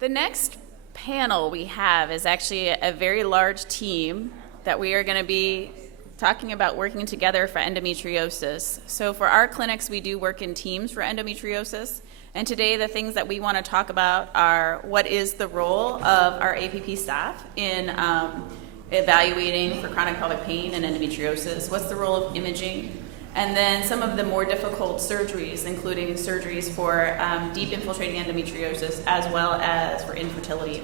The next panel we have is actually a very large team that we are going to be talking about working together for endometriosis. So for our clinics, we do work in teams for endometriosis. And today the things that we want to talk about are what is the role of our APP staff in evaluating for chronic pelvic pain and endometriosis, what's the role of imaging, and then some of the more difficult surgeries, including surgeries for deep infiltrating endometriosis as well as for infertility.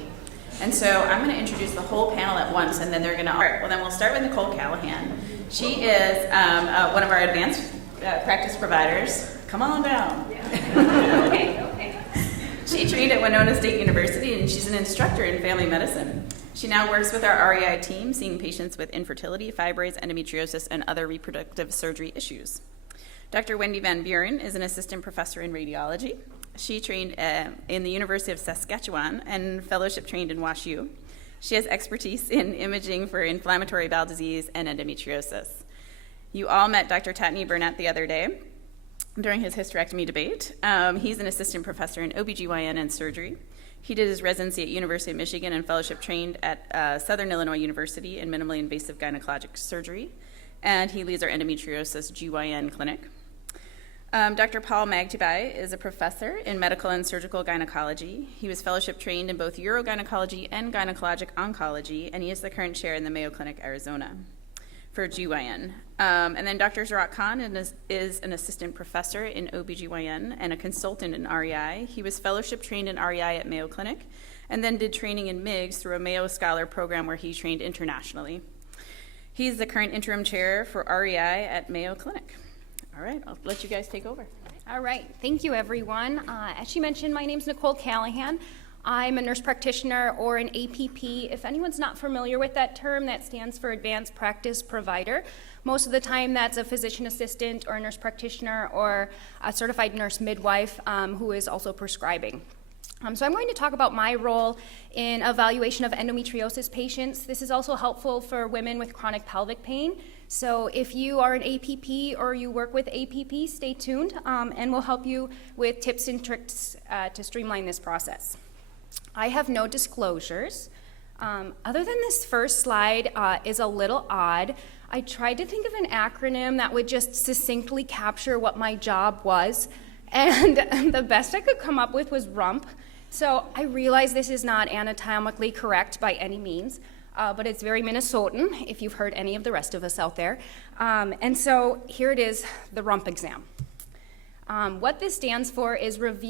And so I'm going to introduce the whole panel at once, and then they're going to... All right, well then we'll start with Nicole Callahan. She is one of our advanced practice providers. Come on down. Okay. She trained at Winona State University, and she's an instructor in family medicine. She now works with our REI team, seeing patients with infertility, fibroids, endometriosis, and other reproductive surgery issues. Dr. Wendy Van Buren is an assistant professor in radiology. She trained in the University of Saskatchewan and fellowship trained in WashU. She has expertise in imaging for inflammatory bowel disease and endometriosis. You all met Dr. Tatney Burnett the other day during his hysterectomy debate. He's an assistant professor in OBGYN and surgery. He did his residency at University of Michigan and fellowship trained at Southern Illinois University in minimally invasive gynecologic surgery. And he leads our endometriosis GYN clinic. Dr. Paul Magdubai is a professor in medical and surgical gynecology. He was fellowship trained in both urogynecology and gynecologic oncology, and he is the current chair in the Mayo Clinic, Arizona, for GYN. And then Dr. Zarat Khan is an assistant professor in OBGYN and a consultant in REI. He was fellowship trained in REI at Mayo Clinic, and then did training in MIGS through a Mayo Scholar program where he trained internationally. He's the current interim chair for REI at Mayo Clinic. All right, I'll let you guys take over. All right, thank you everyone. As she mentioned, my name's Nicole Callahan. I'm a nurse practitioner or an APP. If anyone's not familiar with that term, that stands for Advanced Practice Provider. Most of the time that's a physician assistant or a nurse practitioner or a certified nurse midwife who is also prescribing. So I'm going to talk about my role in evaluation of endometriosis patients. This is also helpful for women with chronic pelvic pain. So if you are an APP or you work with APP, stay tuned and we'll help you with tips and tricks to streamline this process. I have no disclosures. Other than this first slide is a little odd. I tried to think of an acronym that would just succinctly capture what my job was, and the best I could come up with was RUMP. So I realize this is not anatomically correct by any means, but it's very Minnesotan, if you've heard any of the rest of us out there. And so here it is, the Rump Exam. What this stands for is Review